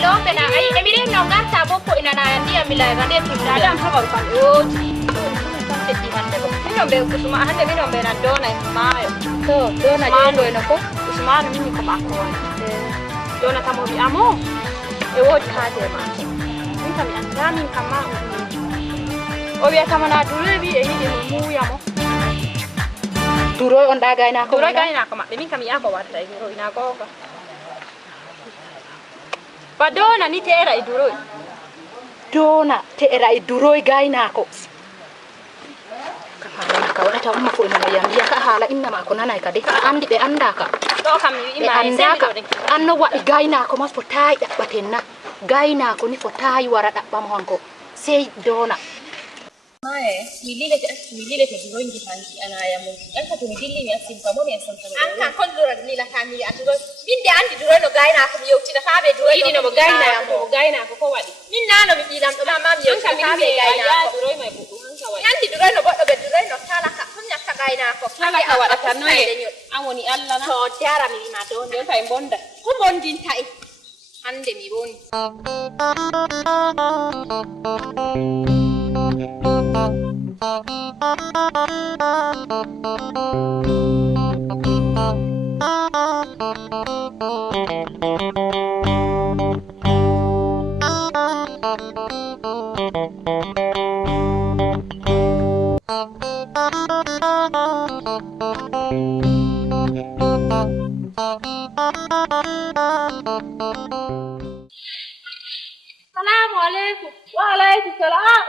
dong pena ai emire no ngata bopo ina na dia mila rande tunda dan haba kan o ti hande bo mino be kusuma hande mino be na dona mayo to dona jendo eno ko kusuma mini ko bako dona kamo bi amo e wo kaje ma min kam andami kama o wiya kama na dure bi e hidi mu yamo duro on da gayna ko ma min kam ya ko warta e ina ko Badona ni tera iduroi. Dona tera iduroi gaina ko. Kapana ka wala ta umma ko ina yambiya ka hala inna ma ko nana ka de andi be anda ka. To kam ima anda ka. Anno wa gaina ko mas fotai da batenna. Gaina ko ni fotai wara da bam honko. Sei dona. Mae, milile te duroi ngi fangi ana ya mo. Anka to milile ni asim kamo ni asam kamo. Anka kon dura ni la kami aturo. Minde andi duroi no gaina ko yoti na fabe duroi no mo gaina ko wadi. Min nano mi bilam to mama mi yoti na fabe gaina ko duroi mai buku anka wadi. Andi duroi no boddo be duroi no sala ka kunya ka gaina ko. Sala ka wada tanno e. Awoni alla na. To tiara mi ma don. Yo tay bonda. Ko bondin tai. Hande mi boni. Assalamualaikum. Waalaikumsalam.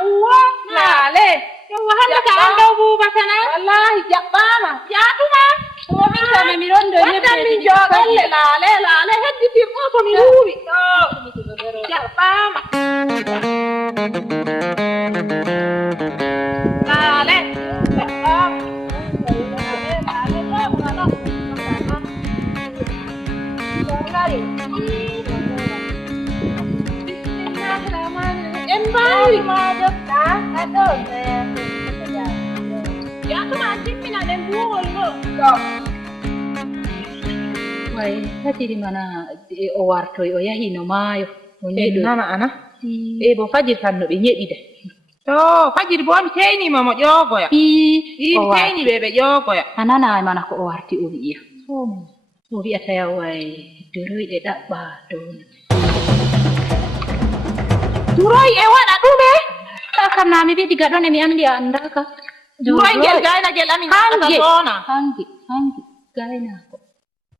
Nale. Yang wahan ka ando bu basana. Wallahi jabama. Ya tuma. Ko min ka me mirondo ne be. Min jogalle lale heddi ti ko to mi ruwi. Jabama. Lale. Embali madota adone ya to masih mina nembuol lo wai hati di mana o warto o yahi no mayo onyedo nana ana e bo fajir kan no be nyedi de to fajir bo mi teyni mamo jogo ya i teyni bebe jogo ya anana ay mana ko o warti o wiya o wiya taya wai doroi de dabba don Duroi ewan adume. Takam nami bi tiga don emi andi andaka. Duroi gel gaina gel ami ngata zona. Hangi gaina ko.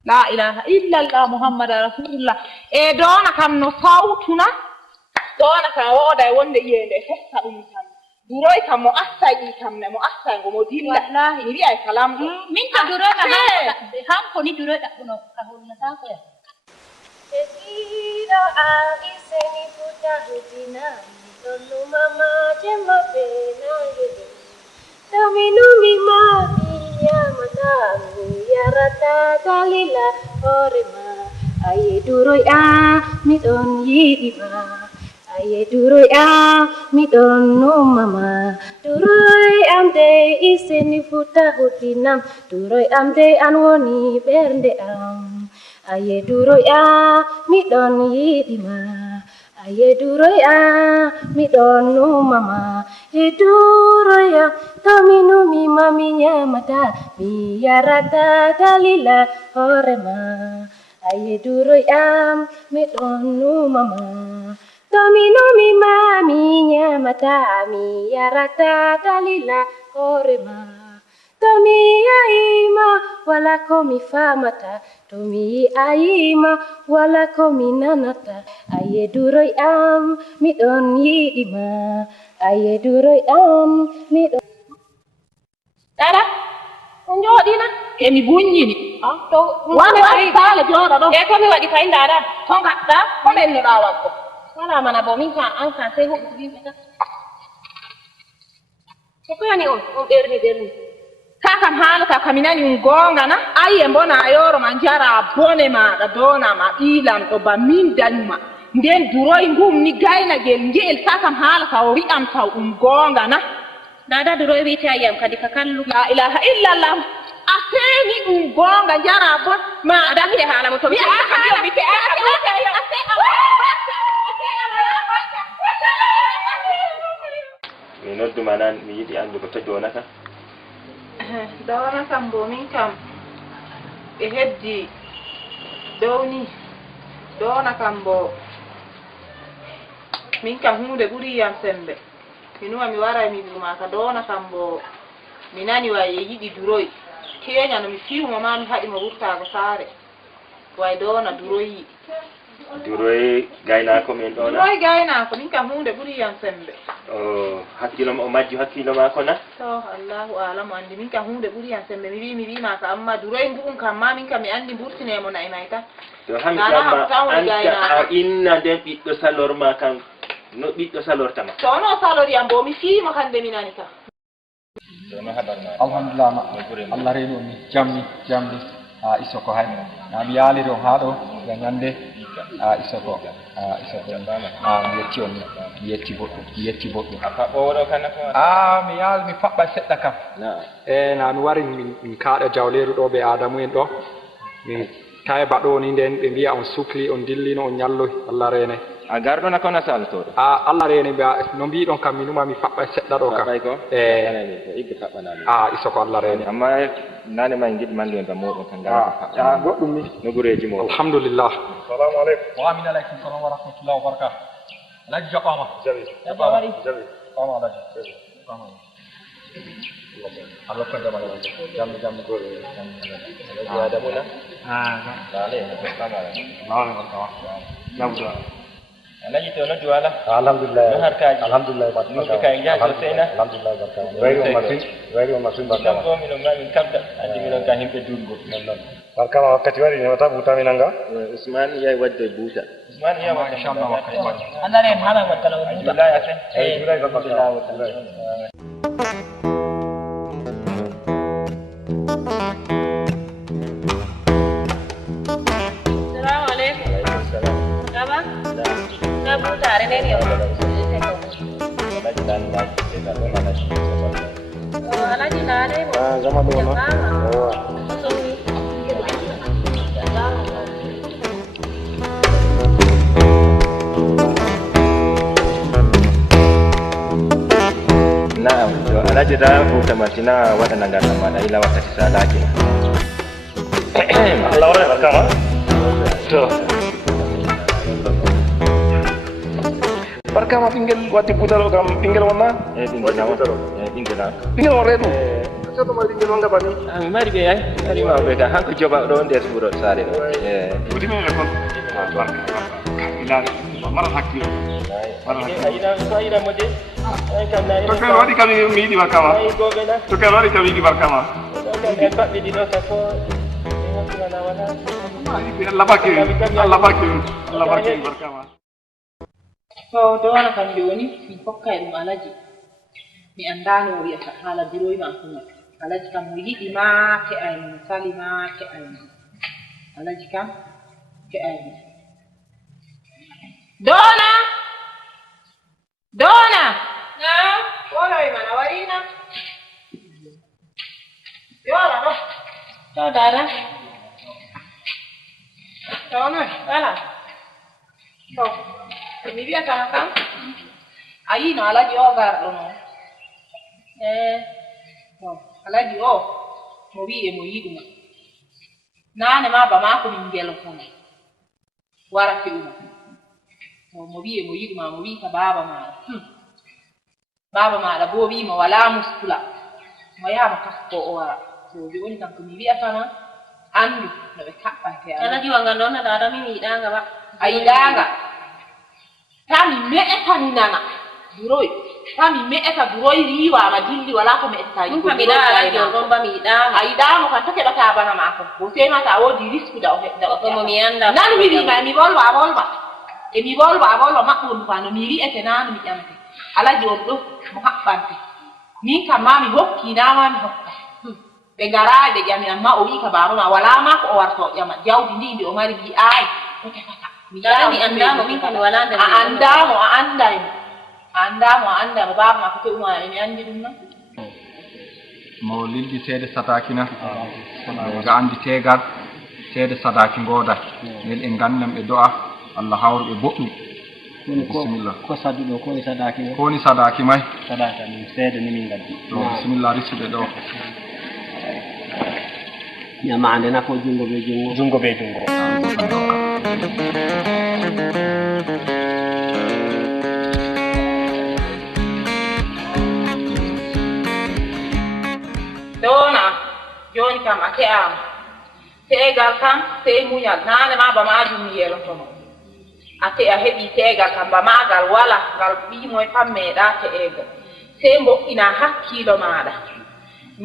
La ilaha illallah Muhammad Rasulullah. E dona kam no sautuna. Dona ka woda wonde yende hetta dum tan. Duroi kam mo assai kam ne mo assai go mo dilla. Wallahi ri ay kalam. Min ta duroi ma han ko ni duroi da kuno ka honna ta ko ya. Esiro agiseni puta hutina Tolu mama jema pena yede Taminu mima iya matamu Ya rata dalila orema Aye duroi midon yidima Aye duroi midon no mama Duroi amde iseni puta hutina Duroi amde anwoni bernde Aye duroi midon yidima Aye duroi midon no mama duroi taminu mi maminya mata biarata dalila horema Aye duroi midon no mama taminu mi maminya mata biarata dalila horema Tomi aima wala komi famata Tomi aima wala komi nanata Aye duroi midon yidima Aye duroi midon Dada Unjo dina Emi bunyi ni To Wana sale joda do E komi wadi kain dada Tonga da Kome no dawa ko Wala mana bominka anka sehu kubimeta Koko yani derni Kakam halu kaminani ungonga na aye mbona ayoro manjara bone ma da dona ma ilam to ba min danma nden duroi ngum ni gaina gel kakam halu ka ori am ta ungonga na dada duroi wi tayam kadi kakallu la ilaha illa allah aseni ungonga jara bon ma da hala mo to mi aka yo mi te aka donan mi yidi ande ko to donata dona kam bo min kam e heddi downi dona kam bo min kam hunde ɓuri yam sembe minuma mi wara mi bima ka dona kam bo mi nani way e yiɗi duroy kenya no mi fiwma ma mi haɗi mo wurtago saare way dona duroy gayna ko men dona duroy gayna ko min kam hunde ɓuri yam sembe hakkilo o majju hakkilo ma ko na to Allahu a'lamu andi min kam hunde ɓuri yam sembe mi wima ka amma duroy ngun kam ma min kam mi andi burtinemo na e may tan to hammi kamma anta a inna den ɓiɗɗo salor ma kam no ɓiɗɗo salortama to no salori am bo mi fiima kande mi nani ka alhamdulillah Allah reno mi jamni isoko hay na mi yaaliri on haa ɗo ga ñande isoko mi yetti boɗɗum oɗo kana ko mi yaal mi faɓɓa seɗɗa kam na mi wari min kaaɗa jawleeru ɗo ɓe Adamu en ɗo mi tayba ɗo ni nden ɓe mbiya on sukli on dillino on ñalloy Allah rene a garɗona kono saltoɗo Allah rene no mbiɗon kam minuma mi faɓɓa seɗɗa ɗo kam isoko Allah rene amma nane ma giɗi mande ba moɗon kan gara goɗɗum ni no gureji mo alhamdulillah assalamu aleykum wa amin aleykum salam wa rahmatullahi wa barakatuh alaji jaɓama jaɓi ama alaji Allah ko jama jam gore alaji adamuna alaji to no duwala alhamdulillah no harkaji alhamdulillah no kay jaato seyna alhamdulillah barka wari on masin barka ko min ma min kabda andi min ka himbe durgo barka wakkati wari ne wata buta minanga Usman yayi wadde buta Usman yayi wadde inshallah wakkati wari andare en hala wakkala buta la ya sen Alaji da buta martina waɗannan gasa ma da ila wata tisa laki Allah wara barka ma to barka ma ɓingel waddi butalo kam ɓingel wonna ɓingel won reedu soto ma ɓingel wonga bani mi mari ɓe ay mari ma ɓe ka hanko joɓa ɗo nder suuro saare ɗo udimene kon barka ila mara hakkilo ayina mo de to kala waɗi kam mi yiɗi barka ma to kala waɗi kam mi yiɗi barka ma paɓɓe ɗiɗo ka fo Allah barke barka ma to dona kam joni mi hokkay ɗum alaji mi andano o wiyata haala duroy ma kuma alaji kam mo yiɗi ma ke'aymi sali ma ke'aymi alaji kam ke'aymi dona na woloy mana warina yora ɗo to dada to noy wala to mi wiyatama kam a yino alaji o garɗo noon alaji o mo wi e mo yiɗuma nane ma ba mako min gelotoma wara fe'uma mo wi e mo yiɗuma mo wi ka baba maɗa bo wima wala muskula mo yama kasko o wara so joni kam ko mi wi'atama andu no ɓe kaɓɓante alaji wanga noon no dada min yiɗanga ba a yiɗanga tami me'etani nana duroy tami me'eta duroy riwama dilli wala ko me'eta ɗum kam miɗa alaji on ɗon ba mi yiɗama a yiɗamo kan to keɗata bana mako bo seyma ta wodi risque da o heɗɗa mi anda nan mi wima mi bolwa a bolwa e mi bolwa maɓɓon fa no mi wi'ete nanu mi ƴamte alaji on ɗo mo haɓɓante min kam ma mi hokkinama mi hokka ɓe garaɓe ƴami amma o wi ka baroma wala ma ko o warta o ƴama jawdi ndi ndi o mari mbi ay o tefata mi andamo min kam mi wala nder a andamo a andamo baba ma ko te'uma mi andi ɗum non mo lilɗi seede satakina ga andi tegal seede sadaki ngoda ngel en gandam ɓe do'a Allah hawruɓe boɗɗum bismillah ko saduɗo ko e sadaki ko woni sadaki may sadaka min seede ni min gaddi bismillah risuɓe ɗo ñamande nafo jungo be jungo dona joni kam a ke'ama te'egal kam sey muñal nane ma ba majum mi yelotono ate a heɓi te'egal kam ba magal wala ngal ɓimoye pat meeɗa te'ego sey mbo'ina hakkilo maɗa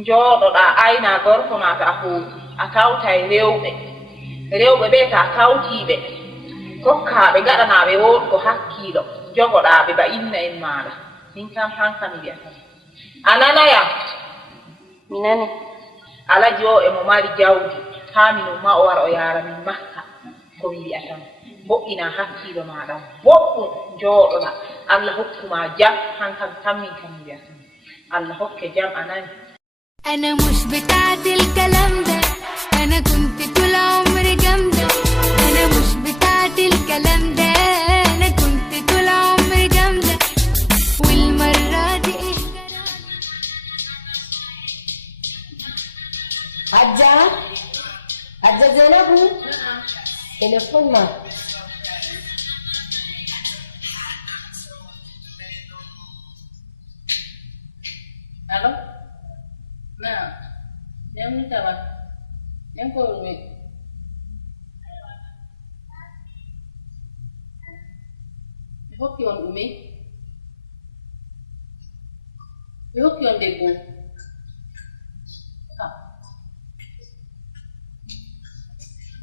jooɗoɗa ayna gorko ma to a hooti a tawtay rewɓe ɓe to a tawtiɓe kokkaɓe gaɗanaɓe woɗgo hakkilo jogoɗaɓe ba inna en maɗa min kam hankami wiyata a nanayam mi nani alaji o emo mari jawdi ha minum ma o wara o yara min makka ko mi wiyatan boɗɗina hakkilo maɗa boɗɗum jooɗona Allah hokkuma jam hankam tan min kam mi wiyatan Allah hokke jam a nani أنا مش بتاعت الكلام ده أنا كنت طول عمري جامدة أنا مش بتاعت الكلام ده أنا كنت طول عمري جامدة والمرة دي Hajja Zainabu telepon ma Alo? Nah, yang ni siapa? Yang kau ni? Hokion umi? Hokion degu?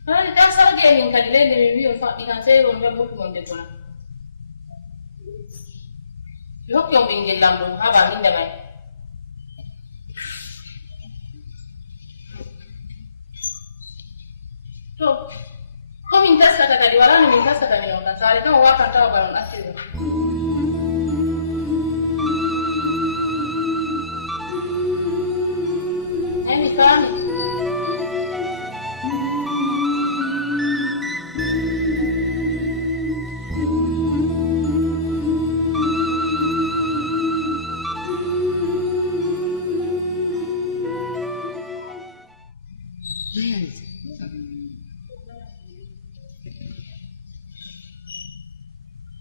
Nah, dah salah dia yang tadi le review fak di hasil orang hokion degu na. Hokion ingin lambung, apa ni dah mai? Ko min taskata kadi wala no min taskata ni on sare kan waka taw baron asiru mi kami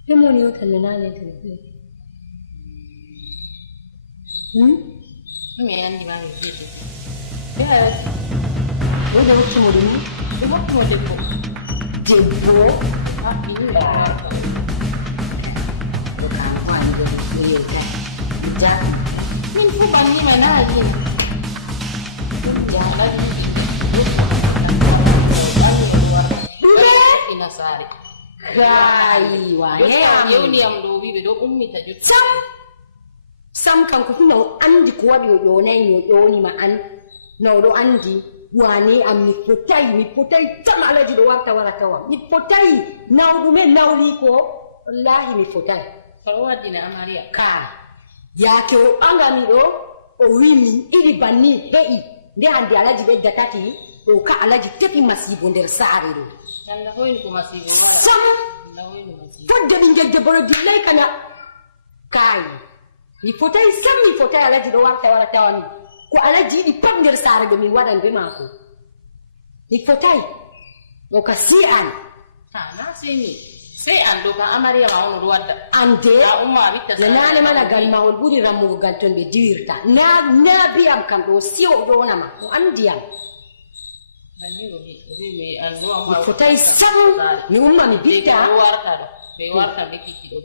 Hemoni yote nani telefoni? Mimi andi mali vipi? Yes. Wewe uko mudini? Ibo ko debbo. Debbo? Ah, ini Bukan wani da ke ta. Ja. min fu banni mana haji. Ya lagi. Ina sare. Kai wane Yau ni am do bibe do ummi ta jutta. Sam kan ku fina andi ko wadi yo nan yo ni ma an no do andi wane am mi potai tama alaji do wakta wala kawa mi potai nawdume nawli ko wallahi mi potai Kalau wadina amaria ka yake o anga mi do o wimi ili banni hei nde andi alaji be datati o ka alaji tepi masibo nder saare do Yalla hoyin ko masibo wala. sam Yalla hoyin masibo. fodde ɓingel debbo ɗo dillay kana kai mi fotai sam mi fotai alaji ɗo warta wara tawami ko alaji yiɗi pat nder saare ɗo min waɗan be maako mi fotai ɗo ka si an Na sini. Sai an do ka amaria ma wono wadda. ande Ya umma bitta no nane mana gal mahol ɓuri rammugo gal ton ɓe diwirta na biyam kam ɗo si o ɗonama o andiyam Banni mi an do mi fotai sam mi umma mi bitta warta do. Be warta be kiki do.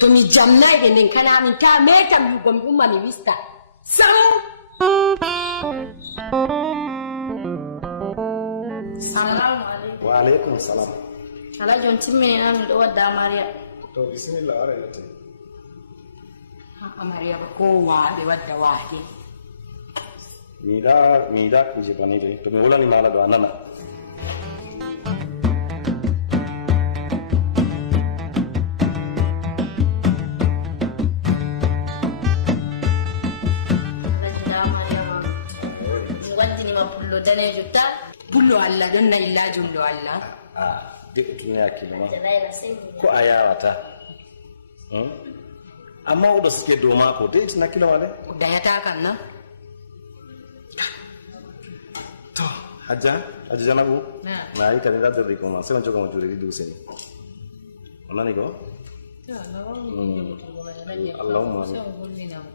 to mi jamnayɗe nden kana min ta metam yugo mi umma mi wista sam Assalamu alaikum. Wa alaikum salam. Alhaji on timmini na mi do wadda amaria. To bismillah ara yate. amariya ko waade wadda waade Mida kuje banide to mi wolani mala do anana. Bullo Allah don na illa jullo Allah Duk tun ya kilima ko ayawata amma udah suke doma ko dai na kila wale da ya taka nan to hajja janabu na yi kan da dare kuma sai wancan kuma jure du sai wannan ne ko Allahumma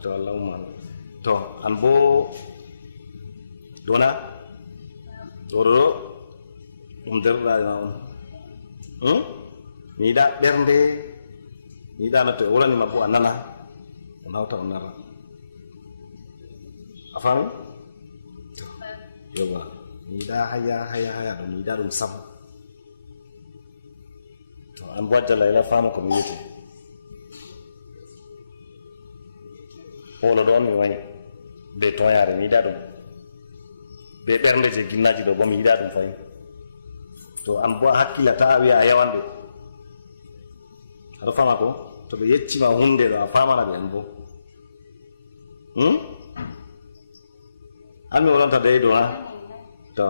to Allahumma to an bo dona doro derda na ni da bernde ni da na to wala ni mabbo anana onawta onara afanu to yoba ni da haya do ni da dum sab to an bojja la ila famu ko mi yete holo don mi wani be to yare ni da dum be bernde je ginnaji do bo mi da dum fay to an bo hakkila ta wi a yawande aɗa fama ko to ɓe yeccima hunde ɗo a famana ɓe en bo an mi wonanta ɓeydo ha to